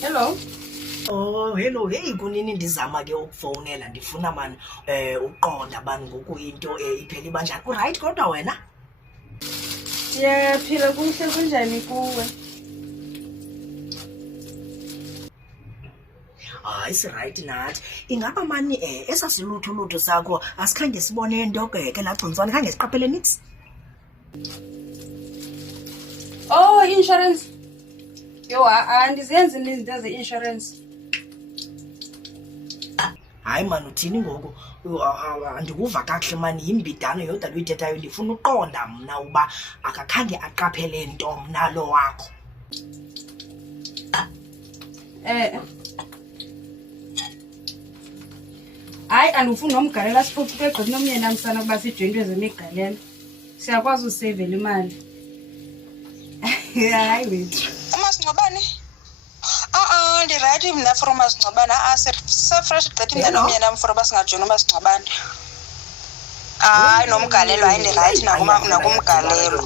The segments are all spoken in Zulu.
Hello. Oh, hello. Hey, kunini ndizama ke ukufowunela ndifuna mani uqonda bani ngoku into iphele banjani. Uright kodwa wena? Siyaphila kuhle kunjani kuwe? Hayi si-right nathi. Ingaba mani esasilutho sakho asikhange sibone into ke lagcintswana khange siqaphele nix? Oh, insurance. Yo, andizenzi izinto ze-insurance. Hayi mani uthini ngoku? Andikuva kakuhle mani, yimbidano yodwa luyithethayo. Ndifuna uqonda mna uba akakhange aqaphele nto mna lo wakho. Hayi, andifuni nomgalela siphothi kwegqitha nomyeni namsana kuba sijwentwe zemigalelo. Siyakwazi usevela imali. Hayi wethu. Umasingcwabane? Ndirayithi mna for umasingcwabane. Sisafresh gqithi mna nomyeni nam for uba singajoyini umasingcwabane. Hayi, nomgalelo hayi ndirayithi nakumgalelo.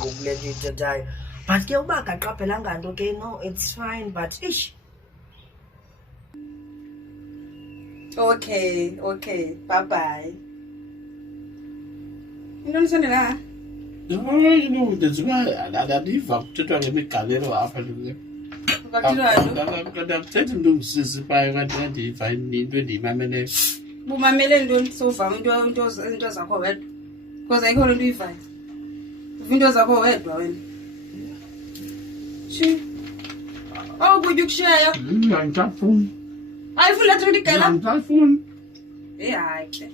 But ke uba akaqaphelanga nto ke no, it's fine, but ish. Okay. Bye-bye. Intoni sondela? Hayi no, ndadiva kuthethwa ngemigalelo apha le. Ndakuthethi into ngusisi phayo kanti ndandiyiva into endiyimameleyo. Bumamele ntoni sowuvama into zakho wedwa? Because ayikho loo nto uyivayo. Uva into zakho wedwa wena. Shi. Kutya ukushiyayo? Andisafuni. Ayifuni letha into igela? Andisafuni. Hayi ke.